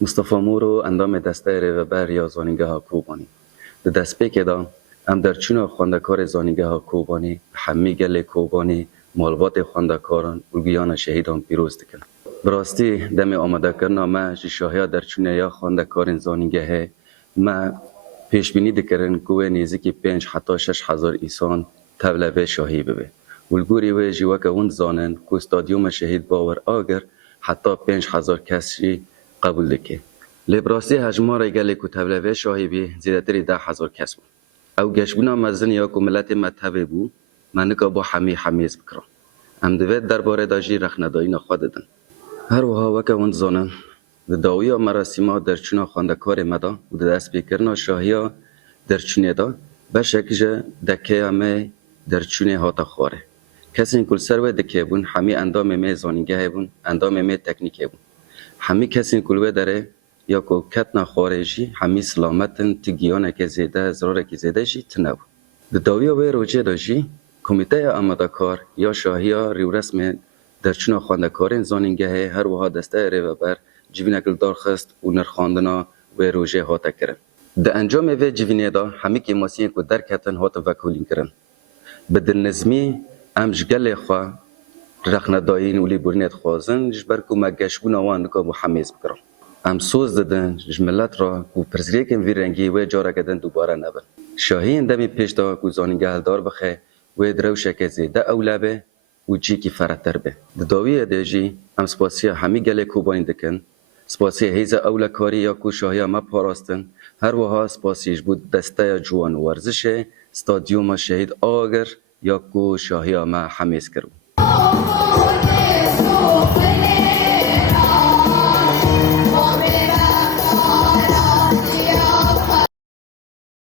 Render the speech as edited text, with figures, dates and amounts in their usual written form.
مصطفی مورو اندام دسته ریوبر یا زانینگه ها کوبانی ده دست پیک دا ام در چون خواندکار زانینگه ها کوبانی همی گل کوبانی مالوات خواندکاران الگویان شهیدان پیروز دکن براستی دم آمده کرنا ما شاهیا در چون یا خواندکار زانینگه ما پیش بینی دکرن که نیزی 5 حتی 6,000 انسان تبله شاهی ببه ولگوری و جیوک اون زانن که استادیوم شهید باور آگر حتی 5,000 کسی قبول دکه لبراستی هجمار گلی که تبله شاهی بی زیادتری 10,000 کس بود او گشبونا مزن یا که ملت مذهبی بود منکا با حمیز بکرم ام دوید درباره داجی رخندایی نخواه دادن هر وها وکه اون زانن داوی و مراسم در چون خواندکار مدا و دست بیکرنا شاهیا در چونه دا بشکج دکه همه در چونه هاتا خواره کسی کل سر و دکه بون همی اندام می زانینگه بون اندام می تکنیکه بون همی کسی کل و داره یا که کتنا خواره جی همی سلامتن تگیانه که زیده زراره که زیده جی تنو داوی و روچه دا جی کمیته آماده کار یا شاهیا ریو رسم در چون خواندکار زانینگه هر وها دسته ریوبر جوینکل دارخست و نرخاندنا و روژه هاتا کرن. ده انجام و جوینه دا همی که ماسیین که درکتن هاتا وکولین کرن. بدن نظمی ام جگل خواه رخندایین ولی برنیت خوازن جبر که مگشبون آوان نکا بو حمیز بکرم. ام سوز دادن جملت را که پرزریکن وی رنگی و جارا کدن دوباره نبن. شاهی اندمی پیش دا که زانینگه هلدار بخه و دروشه که زیده اولابه و جی کی فراتر به داویه دیجی ام سپاسیا همی گله کوبانی دکن سپاسیا هیزا اولا کاری یا کو شاهیا ما پاراستن هر وها سپاسیش بود دسته جوان ورزش استادیوم شهید آگر یا کو شاهیا ما حمیز کرد